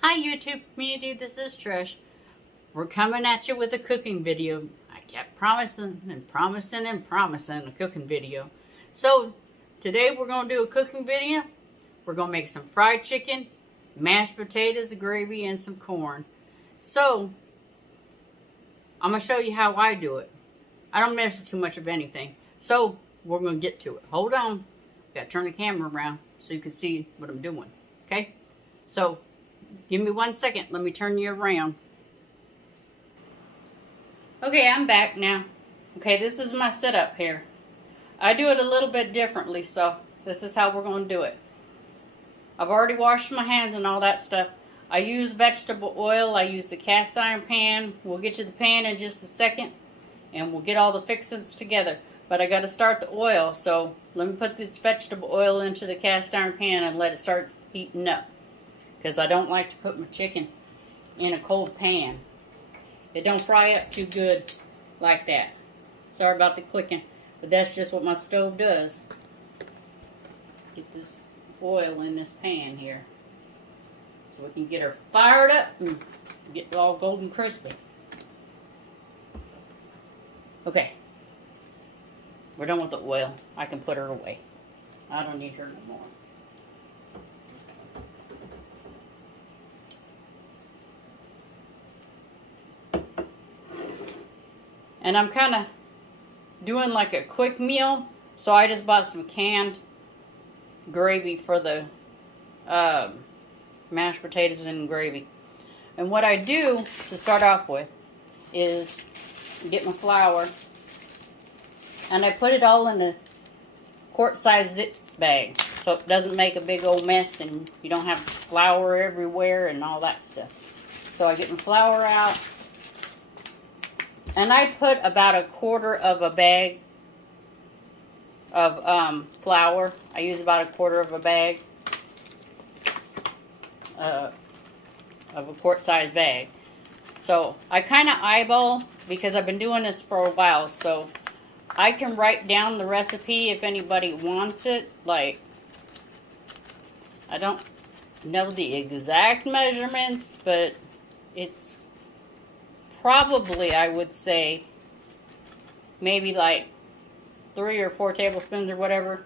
Hi YouTube community, this is Trish. We're coming at you with a cooking video. I kept promising and promising and promising a cooking video. So today we're going to do a cooking video. We're going to make some fried chicken, mashed potatoes, gravy, and some corn. So I'm going to show you how I do it. I don't measure too much of anything. So we're going to get to it. Hold on. Got to turn the camera around so you can see what I'm doing. Okay? So give me 1 second. Let me turn you around. Okay, I'm back now. Okay, this is my setup here. I do it a little bit differently, so this is how we're going to do it. I've already washed my hands and all that stuff. I use vegetable oil. I use the cast iron pan. We'll get to the pan in just a second, and we'll get all the fixings together. But I got to start the oil, so let me put this vegetable oil into the cast iron pan and let it start heating up. Because I don't like to put my chicken in a cold pan. It don't fry up too good like that. Sorry about the clicking, but that's just what my stove does. Get this oil in this pan here so we can get her fired up and get it all golden crispy. Okay, we're done with the oil. I can put her away. I don't need her no more. And I'm kind of doing like a quick meal, so I just bought some canned gravy for the mashed potatoes and gravy. And what I do to start off with is get my flour, and I put it all in a quart-size zip bag, so it doesn't make a big old mess and you don't have flour everywhere and all that stuff. So I get my flour out. And I put about 1/4 of a bag of flour. I use about 1/4 of a bag of a quart-size bag. So I kind of eyeball because I've been doing this for a while. So I can write down the recipe if anybody wants it. Like, I don't know the exact measurements, but it's probably, I would say, maybe like 3 or 4 tablespoons or whatever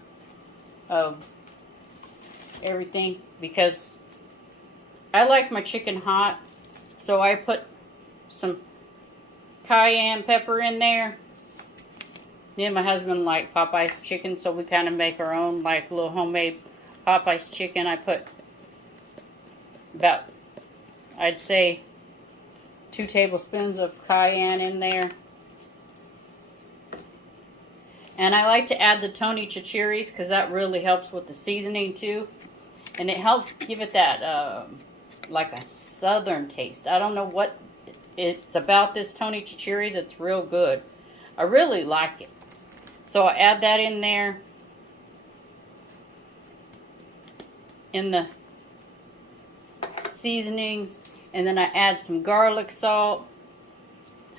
of everything, because I like my chicken hot. So I put some cayenne pepper in there. Me and my husband like Popeye's chicken, so we kind of make our own like little homemade Popeye's chicken. I put about, I'd say, 2 tablespoons of cayenne in there. And I like to add the Tony Chacheres because that really helps with the seasoning too. And it helps give it that like a southern taste. I don't know what it's about, this Tony Chacheres. It's real good. I really like it. So I add that in there. In the seasonings. And then I add some garlic salt.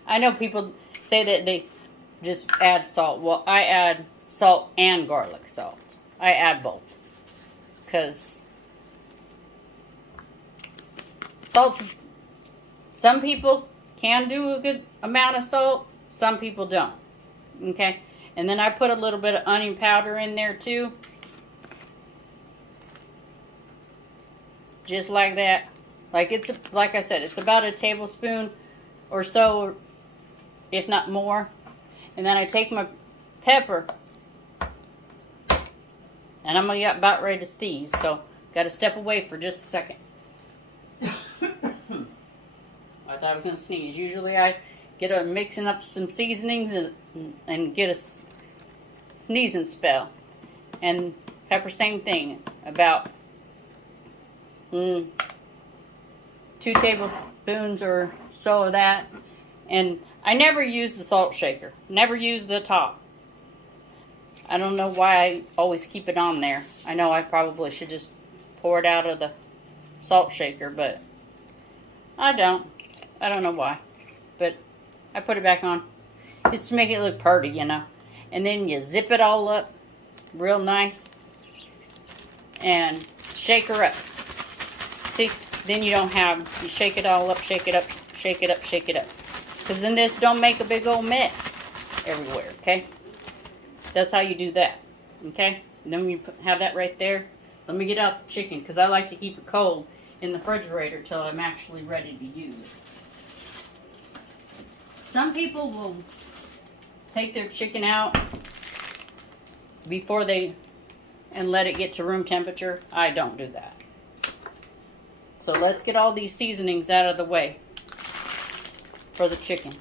I know people say that they just add salt. Well, I add salt and garlic salt. I add both. Because salt, some people can do a good amount of salt. Some people don't. Okay? And then I put a little bit of onion powder in there too. Just like that. Like I said, it's about 1 tablespoon or so, if not more. And then I take my pepper, and I'm about ready to sneeze, so got to step away for just a second. I thought I was going to sneeze. Usually I get a mixing up some seasonings and get a sneezing spell. And pepper, same thing, about 2 tablespoons or so of that. And I never use the salt shaker. Never use the top. I don't know why I always keep it on there. I know I probably should just pour it out of the salt shaker, but I don't. I don't know why. But I put it back on. It's to make it look pretty, you know. And then you zip it all up real nice and shake her up. See, then you don't have, you shake it all up, shake it up, shake it up, shake it up. Because then this don't make a big old mess everywhere, okay? That's how you do that, okay? And then we have that right there. Let me get out the chicken because I like to keep it cold in the refrigerator till I'm actually ready to use it. Some people will take their chicken out before and let it get to room temperature. I don't do that. So let's get all these seasonings out of the way for the chicken.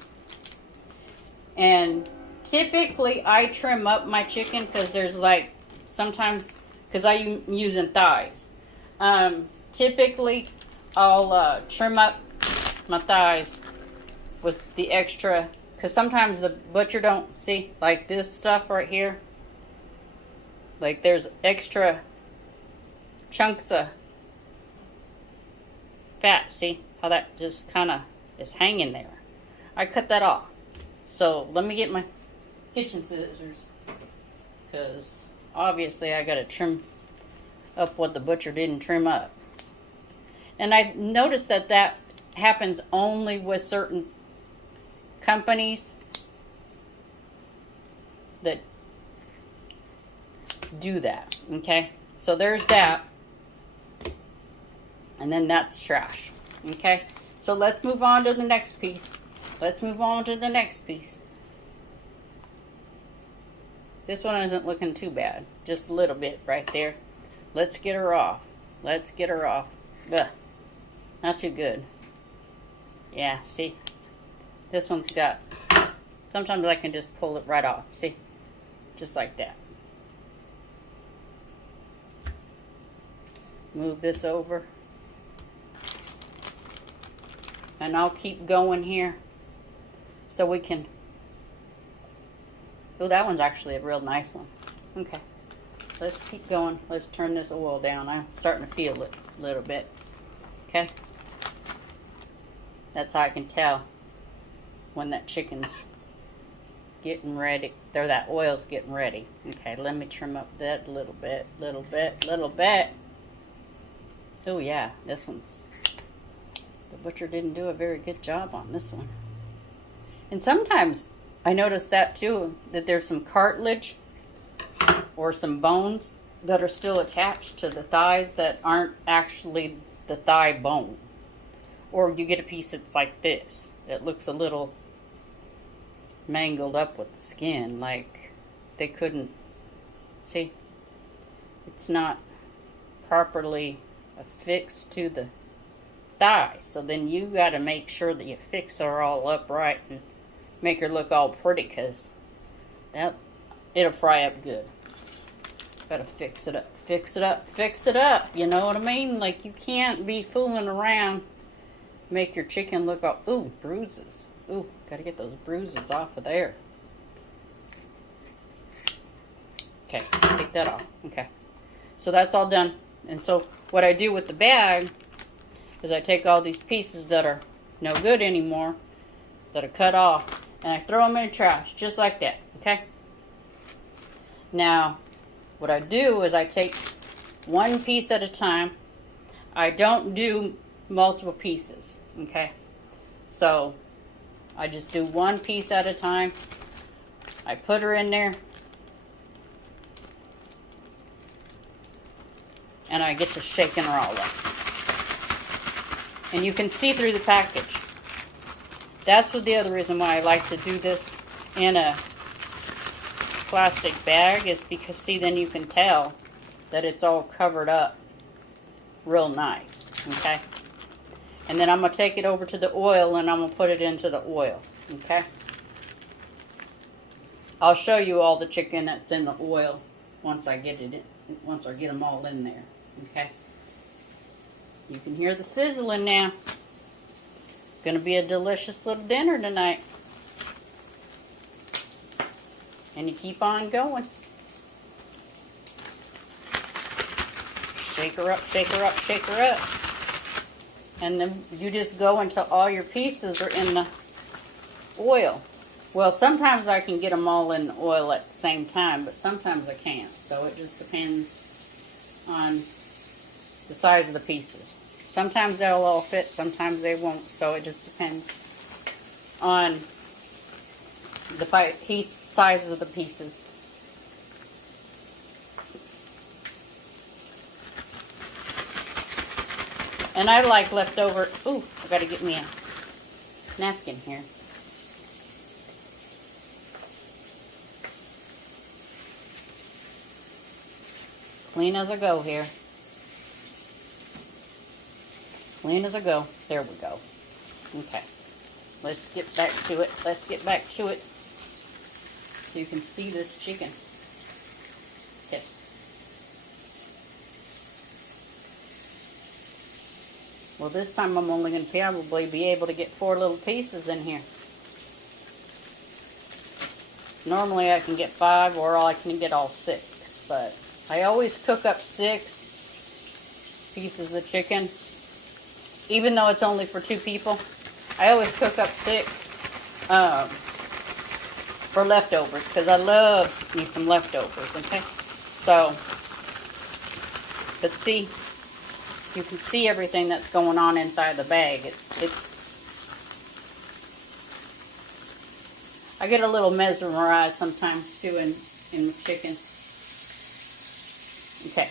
And typically I trim up my chicken because there's like sometimes, because I'm using thighs. Typically I'll trim up my thighs with the extra, because sometimes the butcher don't see, like this stuff right here, like there's extra chunks of fat. See how that just kind of is hanging there? I cut that off. So let me get my kitchen scissors, because obviously I got to trim up what the butcher didn't trim up. And I noticed that that happens only with certain companies that do that, okay? So there's that. And then that's trash, okay? So let's move on to the next piece. Let's move on to the next piece. This one isn't looking too bad. Just a little bit right there. Let's get her off. Let's get her off. Ugh. Not too good. Yeah, see? This one's got... Sometimes I can just pull it right off. See? Just like that. Move this over. And I'll keep going here so we can... Oh, that one's actually a real nice one. Okay. Let's keep going. Let's turn this oil down. I'm starting to feel it a little bit. Okay. That's how I can tell when that chicken's getting ready, or that oil's getting ready. Okay, let me trim up that a little bit, little bit, little bit. Oh yeah, this one's, the butcher didn't do a very good job on this one. And sometimes I notice that too, that there's some cartilage or some bones that are still attached to the thighs that aren't actually the thigh bone. Or you get a piece that's like this, that looks a little mangled up with the skin, like they couldn't, see, it's not properly affixed to the thigh. So then you got to make sure that you fix her all upright and make her look all pretty, because that, it'll fry up good. Gotta fix it up, fix it up, fix it up. You know what I mean? Like, you can't be fooling around. Make your chicken look all, ooh, bruises. Ooh, gotta get those bruises off of there. Okay, take that off. Okay, so that's all done. And so what I do with the bag is I take all these pieces that are no good anymore, that are cut off, and I throw them in the trash, just like that, okay? Now, what I do is I take one piece at a time. I don't do multiple pieces, okay? So I just do one piece at a time. I put her in there, and I get to shaking her all up. And you can see through the package. That's what the other reason why I like to do this in a plastic bag is because, see, then you can tell that it's all covered up real nice, okay? And then I'm going to take it over to the oil and I'm going to put it into the oil, okay? I'll show you all the chicken that's in the oil once I get it in, once I get them all in there, okay? You can hear the sizzling now. Going to be a delicious little dinner tonight. And you keep on going. Shake her up, shake her up, shake her up. And then you just go until all your pieces are in the oil. Well, sometimes I can get them all in the oil at the same time, but sometimes I can't. So it just depends on the size of the pieces. Sometimes they'll all fit, sometimes they won't. So it just depends on the size of the pieces. And I like leftover. Ooh, I gotta get me a napkin here. Clean as I go here. Clean as I go. There we go. Okay. Let's get back to it. Let's get back to it so you can see this chicken. Okay. Well, this time I'm only going to probably be able to get 4 little pieces in here. Normally I can get 5 or I can get all 6, but I always cook up 6 pieces of chicken. Even though it's only for 2 people, I always cook up 6 for leftovers because I love me some leftovers, okay? So, but see, you can see everything that's going on inside the bag. I get a little mesmerized sometimes too in the chicken. Okay.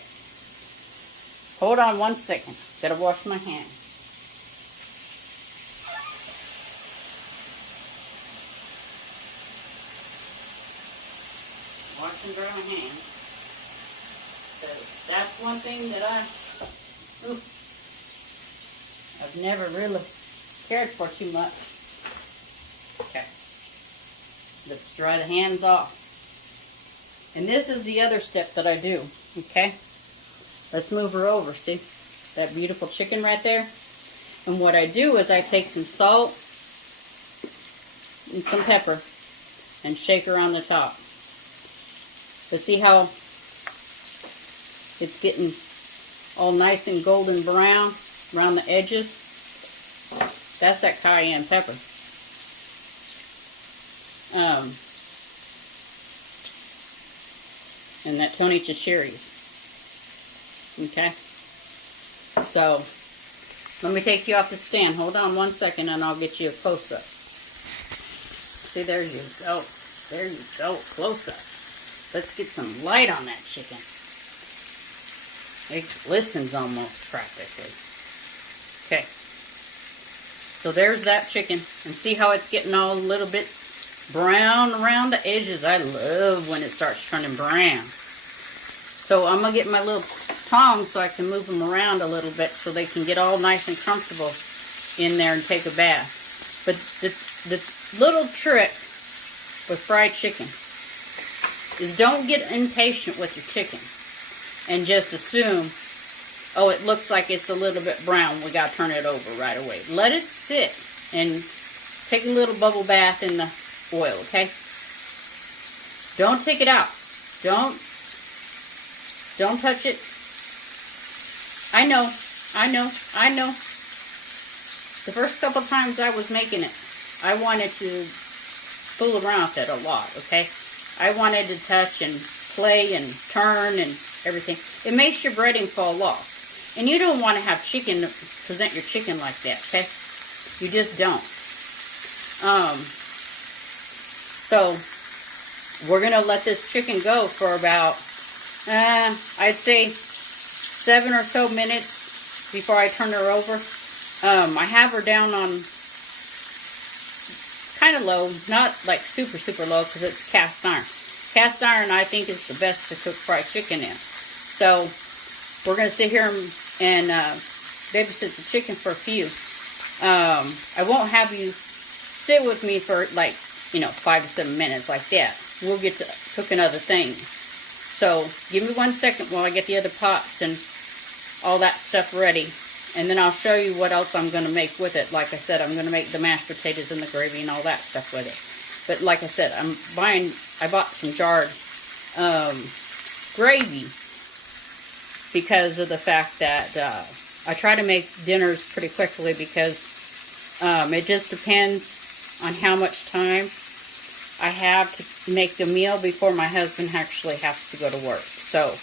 Hold on 1 second. Gotta wash my hands. Wash and dry my hands. So that's one thing that I've never really cared for too much. Okay. Let's dry the hands off. And this is the other step that I do. Okay. Let's move her over. See that beautiful chicken right there? And what I do is I take some salt and some pepper and shake her on the top. But see how it's getting all nice and golden brown around the edges? That's that cayenne pepper. And that Tony Chachere's. Okay? So, let me take you off the stand. Hold on 1 second and I'll get you a close-up. See, there you go. There you go. Close-up. Let's get some light on that chicken. It glistens almost practically. Okay. So there's that chicken. And see how it's getting all a little bit brown around the edges. I love when it starts turning brown. So I'm going to get my little tongs so I can move them around a little bit so they can get all nice and comfortable in there and take a bath. But the little trick with fried chicken is don't get impatient with your chicken and just assume, oh, it looks like it's a little bit brown, we got to turn it over right away. Let it sit and take a little bubble bath in the oil, okay? Don't take it out. Don't touch it. I know. The first couple times I was making it, I wanted to fool around with it a lot, okay? I wanted to touch and play and turn and everything. It makes your breading fall off. And you don't want to have chicken, present your chicken like that, okay? You just don't. So, we're going to let this chicken go for about, I'd say 7 or so minutes before I turn her over. I have her down on kind of low, not like super, super low because it's cast iron. Cast iron, I think, is the best to cook fried chicken in. So, we're going to sit here and babysit the chicken for a few. I won't have you sit with me for like, 5 to 7 minutes like that. We'll get to cooking other things. So, give me 1 second while I get the other pots and all that stuff ready. And then I'll show you what else I'm going to make with it. Like I said, I'm going to make the mashed potatoes and the gravy and all that stuff with it. But like I said, I bought some jarred gravy because of the fact that I try to make dinners pretty quickly because it just depends on how much time I have to make the meal before my husband actually has to go to work. So,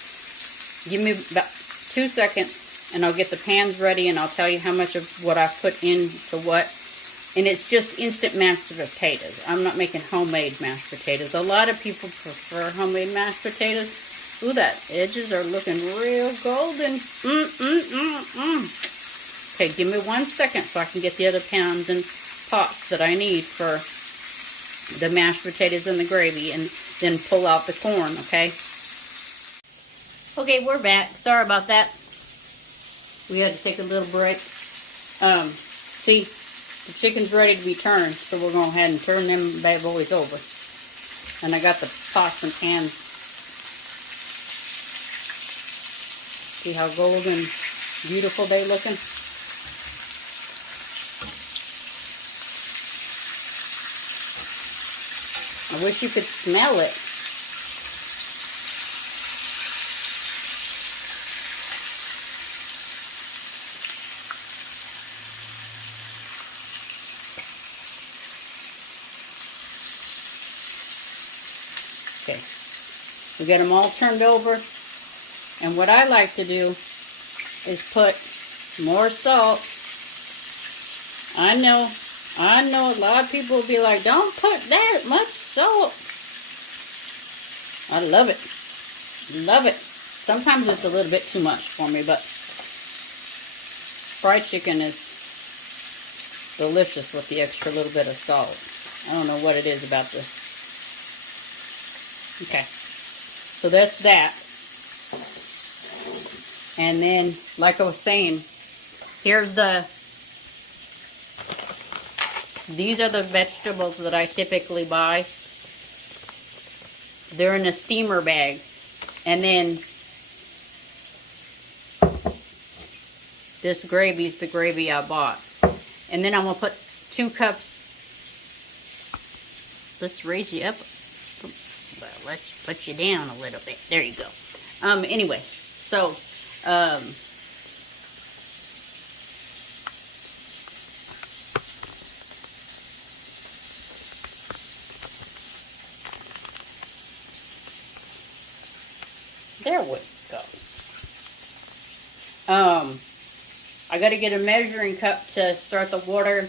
give me about 2 seconds and I'll get the pans ready, and I'll tell you how much of what I've put into what. And it's just instant mashed potatoes. I'm not making homemade mashed potatoes. A lot of people prefer homemade mashed potatoes. Ooh, that edges are looking real golden. Okay, give me 1 second so I can get the other pans and pots that I need for the mashed potatoes and the gravy, and then pull out the corn, okay? Okay, we're back. Sorry about that. We had to take a little break. See, the chicken's ready to be turned, so we're going to go ahead and turn them bad boys over. And I got the pots and pans. See how golden, beautiful they looking? I wish you could smell it. Okay, we got them all turned over, and what I like to do is put more salt. I know a lot of people will be like, don't put that much salt. I love it. Love it. Sometimes it's a little bit too much for me, but fried chicken is delicious with the extra little bit of salt. I don't know what it is about this. Okay, so that's that. And then, like I was saying, these are the vegetables that I typically buy. They're in a steamer bag. And then this gravy is the gravy I bought. And then I'm going to put 2 cups. Let's raise you up. Well, let's put you down a little bit. There you go. Anyway, so there we go. I got to get a measuring cup to start the water,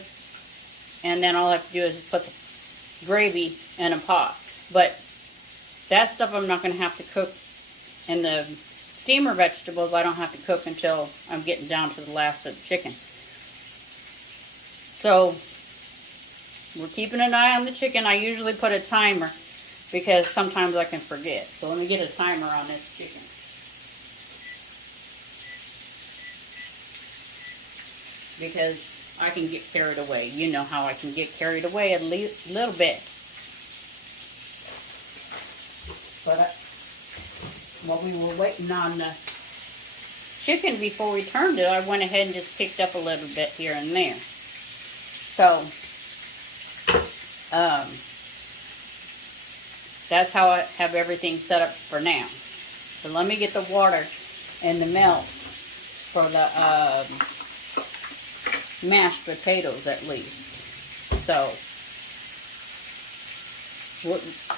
and then all I have to do is just put the gravy in a pot. But that stuff I'm not going to have to cook, and the steamer vegetables I don't have to cook until I'm getting down to the last of the chicken. So we're keeping an eye on the chicken. I usually put a timer because sometimes I can forget. So let me get a timer on this chicken. Because I can get carried away. You know how I can get carried away a little bit. But while we were waiting on the chicken before we turned it, I went ahead and just picked up a little bit here and there. So, that's how I have everything set up for now. So let me get the water and the milk for the mashed potatoes at least. So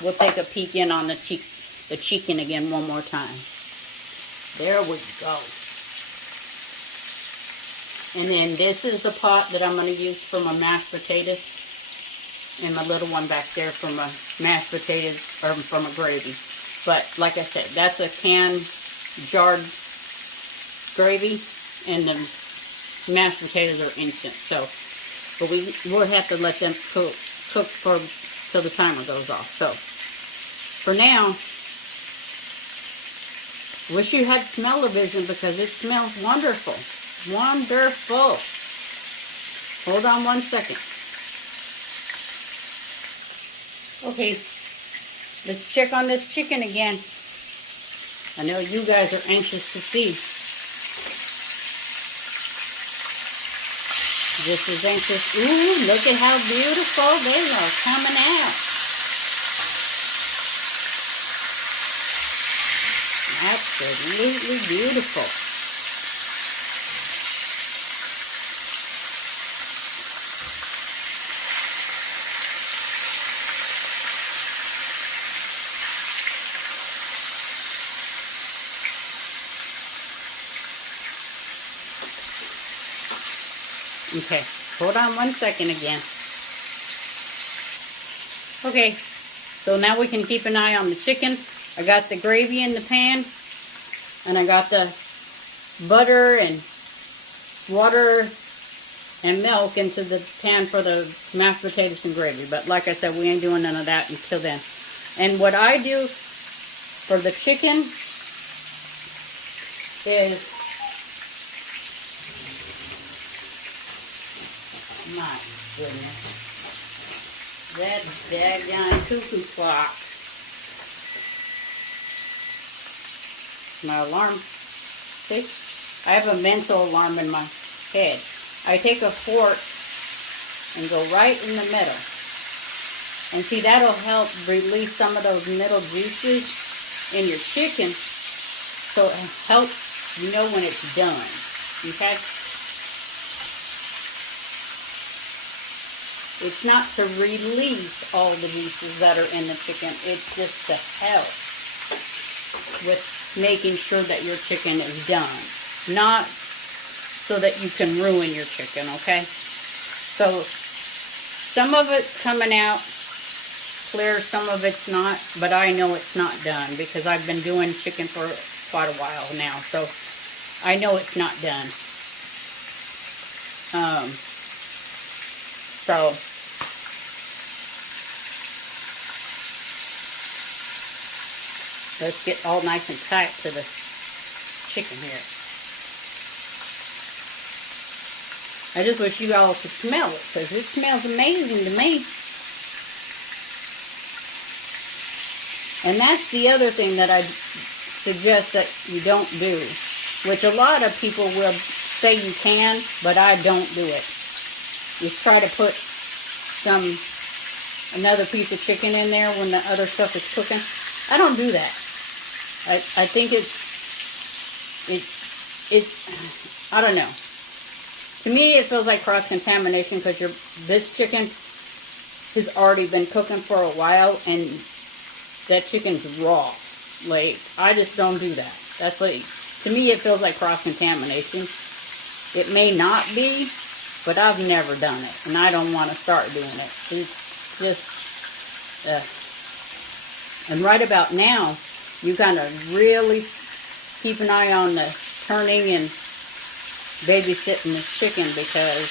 we'll take a peek in on the chicken again one more time. There we go. And then this is the pot that I'm going to use for my mashed potatoes, and my little one back there for my mashed potatoes, or for my gravy. But like I said, that's a canned jarred gravy, and the mashed potatoes are instant. So, but we'll have to let them cook till the timer goes off. So for now, wish you had smell-o-vision because it smells wonderful. Wonderful. Hold on 1 second. Okay, let's check on this chicken again. I know you guys are anxious to see. Just as anxious. Ooh, look at how beautiful they are coming out. Absolutely beautiful. Okay, hold on 1 second again. Okay, so now we can keep an eye on the chicken. I got the gravy in the pan, and I got the butter and water and milk into the pan for the mashed potatoes and gravy. But like I said, we ain't doing none of that until then. And what I do for the chicken is, my goodness, that daggone cuckoo clock. My alarm. See? I have a mental alarm in my head. I take a fork and go right in the middle. And see, that'll help release some of those middle juices in your chicken, so it helps you know when it's done. Okay? It's not to release all the juices that are in the chicken. It's just to help with making sure that your chicken is done. Not so that you can ruin your chicken, okay? So, some of it's coming out clear, some of it's not, but I know it's not done because I've been doing chicken for quite a while now, so I know it's not done. So let's get all nice and tight to the chicken here. I just wish you all could smell it, because it smells amazing to me. And that's the other thing that I suggest that you don't do, which a lot of people will say you can, but I don't do it. Is try to put another piece of chicken in there when the other stuff is cooking. I don't do that. I think I don't know. To me, it feels like cross-contamination because this chicken has already been cooking for a while, and that chicken's raw. Like, I just don't do that. That's like, to me, it feels like cross-contamination. It may not be, but I've never done it, and I don't want to start doing it. It's just, and right about now, you kind of really keep an eye on the turning and babysitting this chicken, because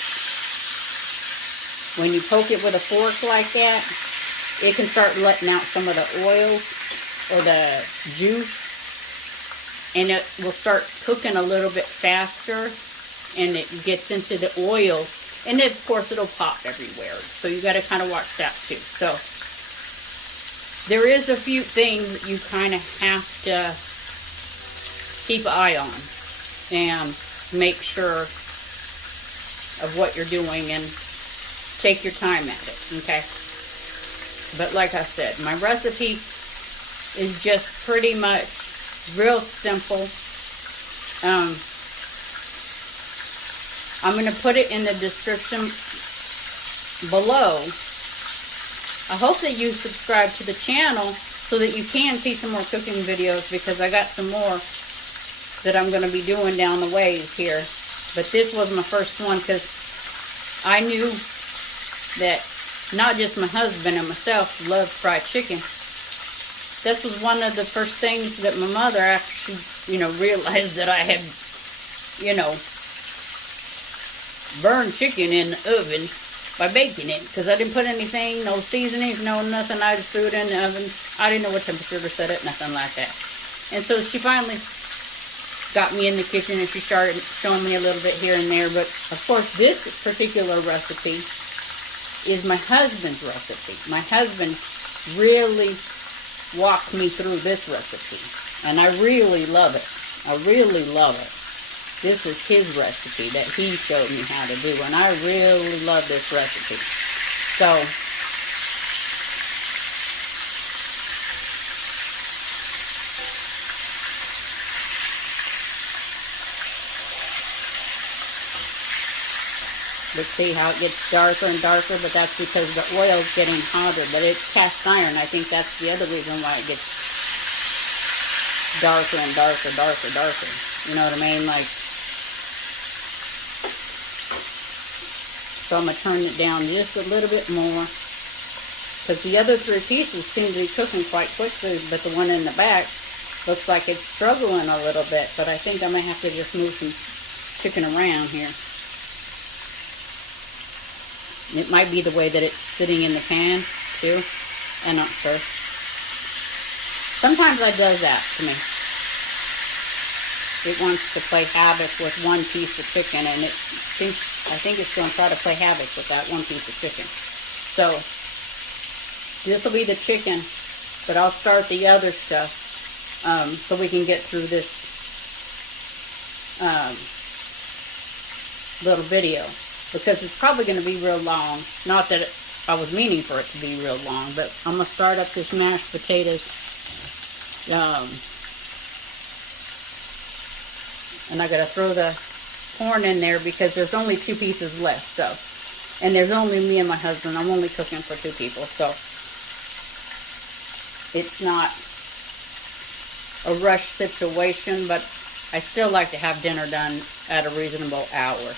when you poke it with a fork like that, it can start letting out some of the oils or the juice, and it will start cooking a little bit faster, and it gets into the oil, and then of course it'll pop everywhere. So you got to kind of watch that too. So there is a few things that you kind of have to keep an eye on and make sure of what you're doing, and take your time at it, okay? But like I said, my recipe is just pretty much real simple. I'm going to put it in the description below. I hope that you subscribe to the channel so that you can see some more cooking videos, because I got some more that I'm going to be doing down the ways here. But this was my first one because I knew that not just my husband and myself loved fried chicken. This was one of the first things that my mother actually, realized that I had, burned chicken in the oven by baking it, because I didn't put anything, no seasonings, no nothing. I just threw it in the oven. I didn't know what temperature to set it, nothing like that. And so she finally got me in the kitchen, and she started showing me a little bit here and there. But of course, this particular recipe is my husband's recipe. My husband really walked me through this recipe, and I really love it. I really love it. This is his recipe that he showed me how to do, and I really love this recipe. So let's see how it gets darker and darker, but that's because the oil's getting hotter. But it's cast iron. I think that's the other reason why it gets darker and darker, darker. You know what I mean? Like, So I'm going to turn it down just a little bit more. Because the other 3 pieces seem to be cooking quite quickly, but the one in the back looks like it's struggling a little bit. But I think I may have to just move some chicken around here. It might be the way that it's sitting in the pan, too. I'm not sure. Sometimes it does that to me. It wants to play havoc with one piece of chicken, and I think it's going to try to play havoc with that one piece of chicken. So, this will be the chicken, but I'll start the other stuff so we can get through this little video, because it's probably going to be real long. Not that I was meaning for it to be real long, but I'm going to start up this mashed potatoes. And I got to throw the corn in there because there's only 2 pieces left. So, and there's only me and my husband. I'm only cooking for 2 people. So, it's not a rush situation, but I still like to have dinner done at a reasonable hour.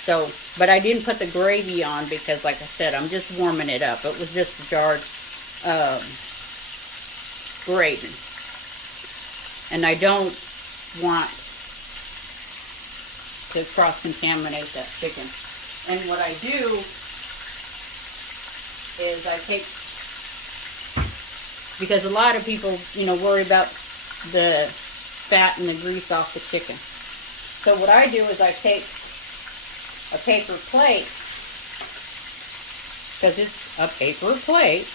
So, but I didn't put the gravy on because, like I said, I'm just warming it up. It was just a jarred gravy. And I don't want to cross-contaminate that chicken. And what I do is I take, because a lot of people, worry about the fat and the grease off the chicken. So what I do is I take a paper plate, because it's a paper plate,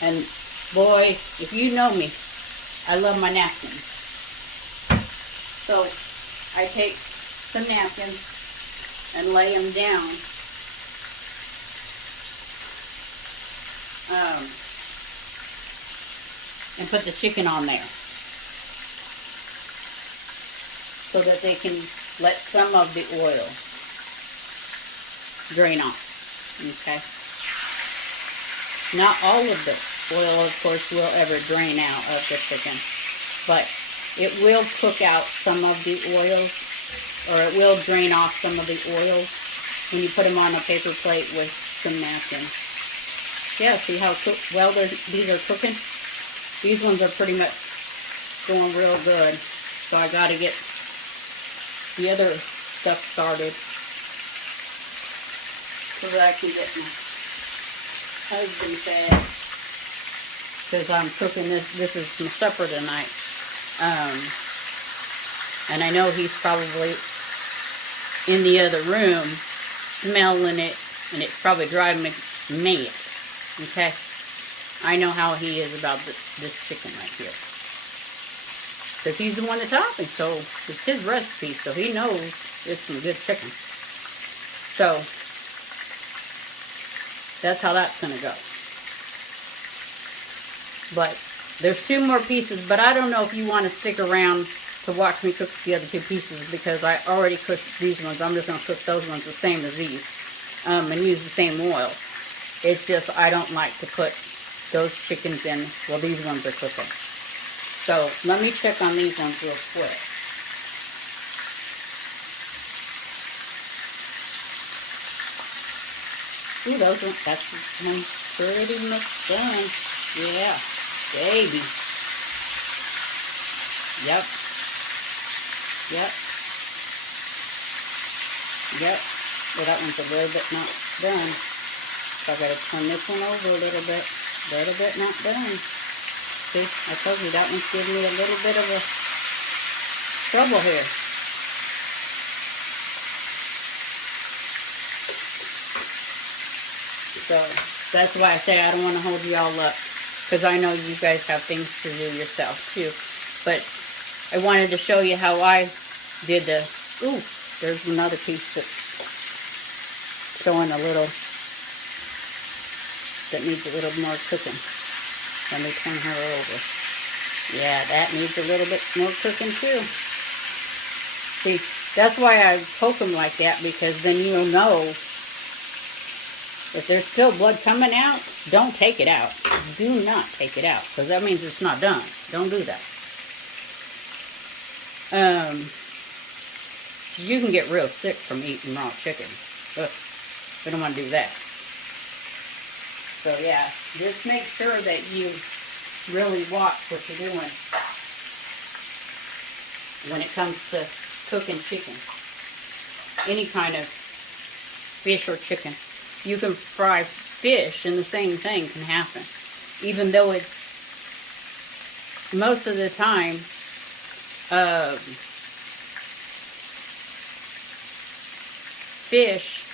and boy, if you know me, I love my napkins. So I take some napkins and lay them down. And put the chicken on there so that they can let some of the oil drain off. Okay. Not all of the oil, of course, will ever drain out of the chicken, but it will cook out some of the oils, or it will drain off some of the oils when you put them on a paper plate with some napkins. Yeah, see how well these are cooking? These ones are pretty much going real good. So I got to get the other stuff started so that I can get my husband fed. Because I'm cooking this is my supper tonight. And I know he's probably in the other room smelling it, and it's probably driving me mad. Okay? I know how he is about this chicken right here. Because he's the one that taught me, so it's his recipe, so he knows it's some good chicken. So, that's how that's going to go. But, there's 2 more pieces, but I don't know if you want to stick around to watch me cook the other 2 pieces, because I already cooked these ones. I'm just going to cook those ones the same as these, and use the same oil. It's just I don't like to put those chickens in while these ones are cooking. So let me check on these ones real quick. Ooh, that's one pretty much done. Yeah, baby. Yep. Well, that one's a little bit not done. So I gotta turn this one over a little bit. Not done. See, I told you that one's giving me a little bit of a trouble here. So that's why I say I don't want to hold you all up, because I know you guys have things to do yourself too. But I wanted to show you how I did the. Ooh, there's another piece that's showing a little. That needs a little more cooking. Let me turn her over. Yeah, that needs a little bit more cooking too. See, that's why I poke them like that, because then you'll know if there's still blood coming out, don't take it out. Do not take it out, because that means it's not done. Don't do that. You can get real sick from eating raw chicken. Ugh, we don't want to do that. So yeah, just make sure that you really watch what you're doing when it comes to cooking chicken. Any kind of fish or chicken. You can fry fish and the same thing can happen. Even though it's, most of the time, fish,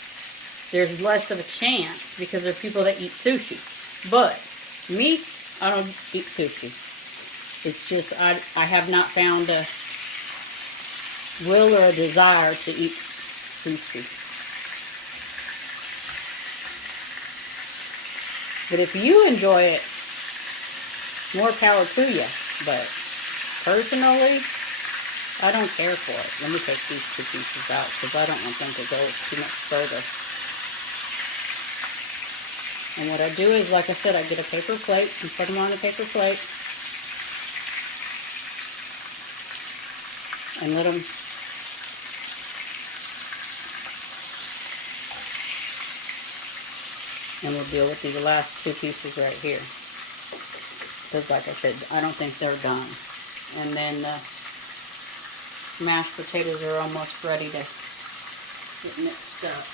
there's less of a chance because there are people that eat sushi. But me, I don't eat sushi. It's just I have not found a will or a desire to eat sushi. But if you enjoy it, more power to you. But personally, I don't care for it. Let me take these two pieces out because I don't want them to go too much further. And what I do is, like I said, I get a paper plate and put them on a paper plate. And let them and we'll deal with these last two pieces right here. Because like I said, I don't think they're done. And then mashed potatoes are almost ready to get mixed up.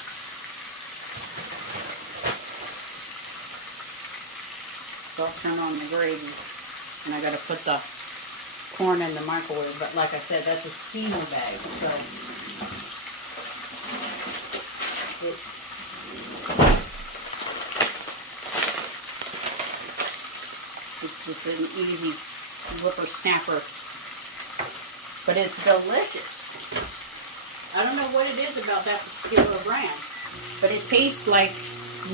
So I'll turn on the gravy. And I got to put the corn in the microwave. But like I said, that's a steamer bag. So it's just an easy whippersnapper. But it's delicious. I don't know what it is about that particular brand. But it tastes like,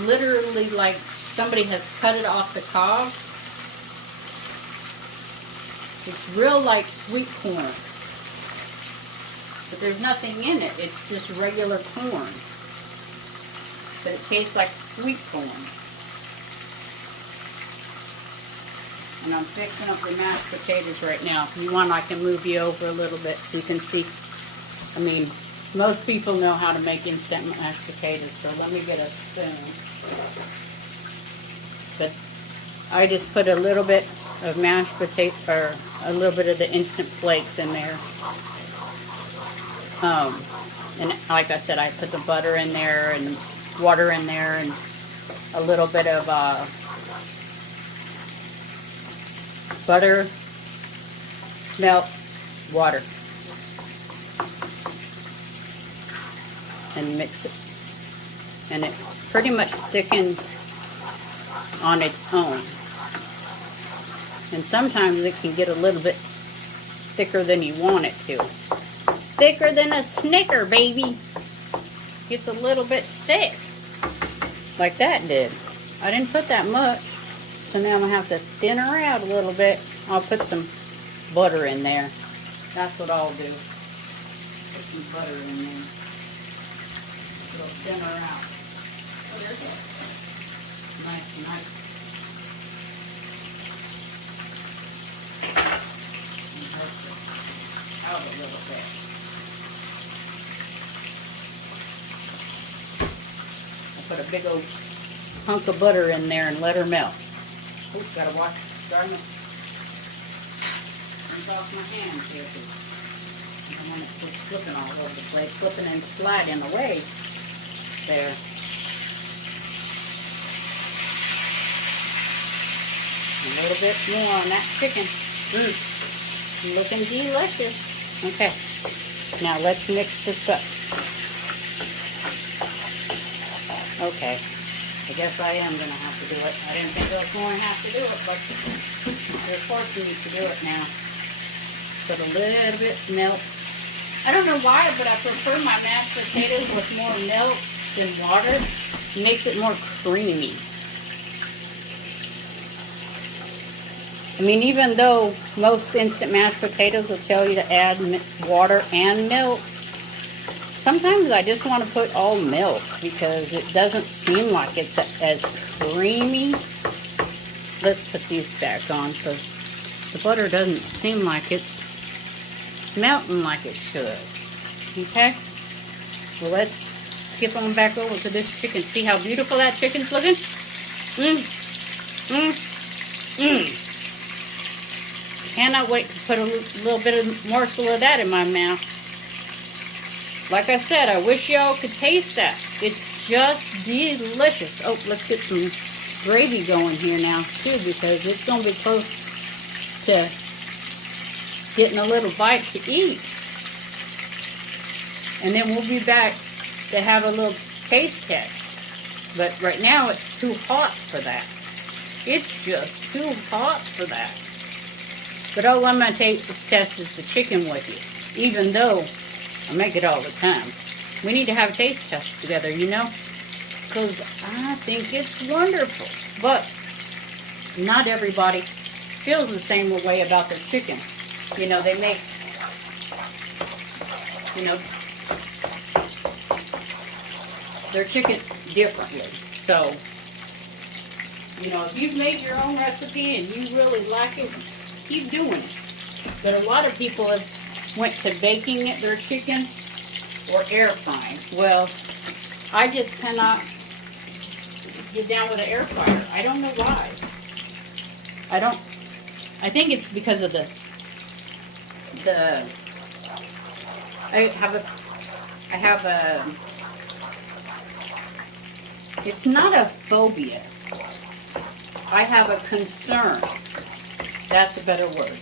literally like somebody has cut it off the cob. It's real like sweet corn. But there's nothing in it. It's just regular corn. But it tastes like sweet corn. And I'm fixing up the mashed potatoes right now. If you want, I can move you over a little bit so you can see. I mean, most people know how to make instant mashed potatoes, so let me get a spoon. But I just put a little bit of mashed potato, or a little bit of the instant flakes in there. And like I said, I put the butter in there and water in there and a little bit of butter, milk, water, and mix it. And it pretty much thickens on its own. And sometimes it can get a little bit thicker than you want it to. Thicker than a Snicker, baby. Gets a little bit thick. Like that did. I didn't put that much. So now I'm going to have to thin her out a little bit. I'll put some butter in there. That's what I'll do. Put some butter in there. It'll thin her out. Oh, there's it. Nice, nice. And help it out a little bit. I put a big old hunk of butter in there and let her melt. Oops, gotta watch the garment. Turns off my hands here. I don't want it to keep slipping all over the place, slipping and sliding away. There. A little bit more on that chicken. Looking delicious. Okay. Now let's mix this up. Okay. I guess I am going to have to do it. I didn't think I was going to have to do it, but they're forcing me to do it now. Put a little bit of milk. I don't know why, but I prefer my mashed potatoes with more milk than water. It makes it more creamy. I mean, even though most instant mashed potatoes will tell you to add water and milk, sometimes I just want to put all milk because it doesn't seem like it's as creamy. Let's put these back on because the butter doesn't seem like it's melting like it should. Okay? Well, let's skip on back over to this chicken. See how beautiful that chicken's looking? Mmm. Mmm. Mmm. Cannot wait to put a little bit of morsel of that in my mouth. Like I said, I wish y'all could taste that. It's just delicious. Oh, let's get some gravy going here now, too, because it's going to be close to getting a little bite to eat. And then we'll be back to have a little taste test. But right now, it's too hot for that. It's just too hot for that. But all I'm going to test is the chicken with you, even though I make it all the time. We need to have a taste test together, you know, because I think it's wonderful. But not everybody feels the same way about their chicken. You know, they make, you know, their chicken differently. So, you know, if you've made your own recipe and you really like it, keep doing it. But a lot of people have went to baking it, their chicken, or air frying. Well, I just cannot get down with an air fryer. I don't know why. I think it's because of I have a, it's not a phobia. I have a concern. That's a better word.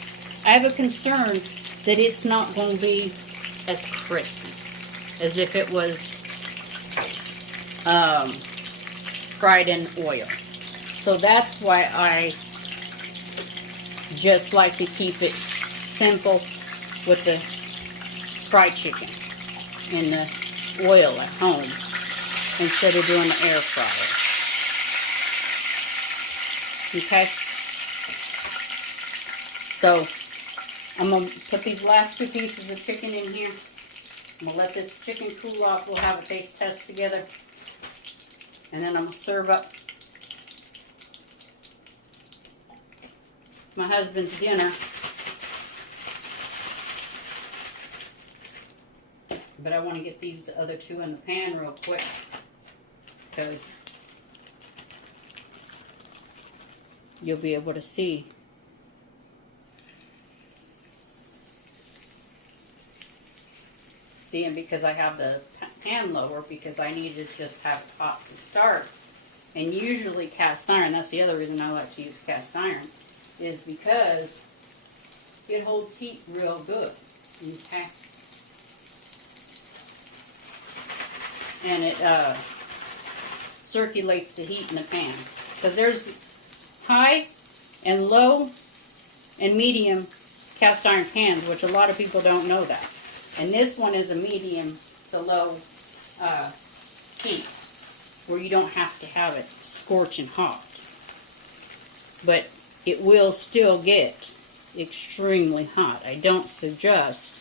I have a concern that it's not going to be as crispy as if it was fried in oil. So that's why I just like to keep it simple with the fried chicken in the oil at home instead of doing the air fryer. Okay? So, I'm going to put these last two pieces of chicken in here. I'm going to let this chicken cool off. We'll have a taste test together. And then I'm going to serve up my husband's dinner. But I want to get these other two in the pan real quick, because you'll be able to see. See, and because I have the pan lower, because I need to just have it hot to start. And usually cast iron, that's the other reason I like to use cast iron, is because it holds heat real good. Okay? And it circulates the heat in the pan. Because there's high and low and medium cast iron pans, which a lot of people don't know that. And this one is a medium to low heat, where you don't have to have it scorching hot. But it will still get extremely hot. I don't suggest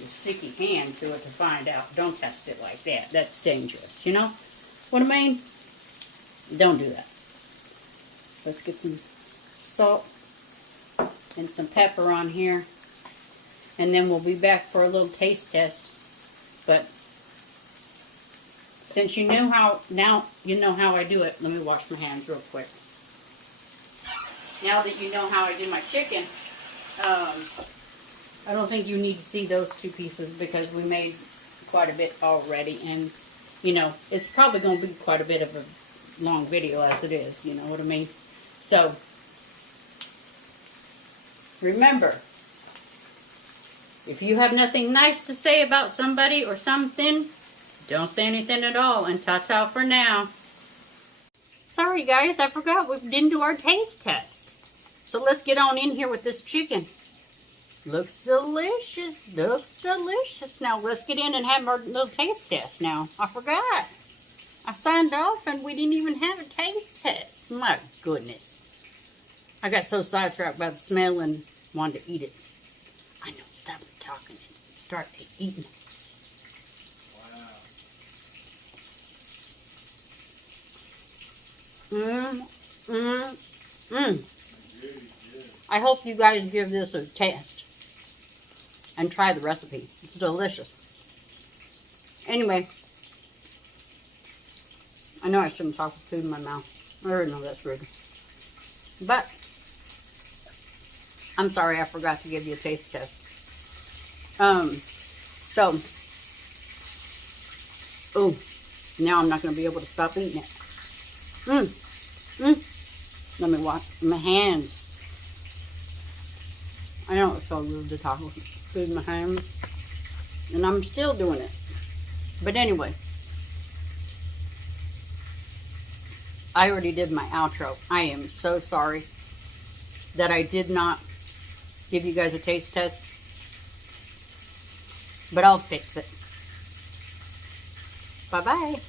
you stick your hand to it to find out. Don't test it like that. That's dangerous, you know what I mean? Don't do that. Let's get some salt and some pepper on here. And then we'll be back for a little taste test. But since you know how, now you know how I do it, let me wash my hands real quick. Now that you know how I do my chicken, I don't think you need to see those two pieces because we made quite a bit already. And, you know, it's probably going to be quite a bit of a long video as it is, you know what I mean? So, remember, if you have nothing nice to say about somebody or something, don't say anything at all, and ta-ta for now. Sorry guys, I forgot we didn't do our taste test. So let's get on in here with this chicken. Looks delicious, looks delicious. Now let's get in and have our little taste test now. I forgot. I signed off and we didn't even have a taste test. My goodness. I got so sidetracked by the smell and wanted to eat it. I know, stop talking and start to eating. I hope you guys give this a test and try the recipe. It's delicious. Anyway, I know I shouldn't talk with food in my mouth. I already know that's rude. But, I'm sorry I forgot to give you a taste test. So, oh, now I'm not going to be able to stop eating it. Let me wash my hands. I know it's so rude to talk with food in my hands. And I'm still doing it. But anyway, I already did my outro. I am so sorry that I did not give you guys a taste test. But I'll fix it. Bye-bye.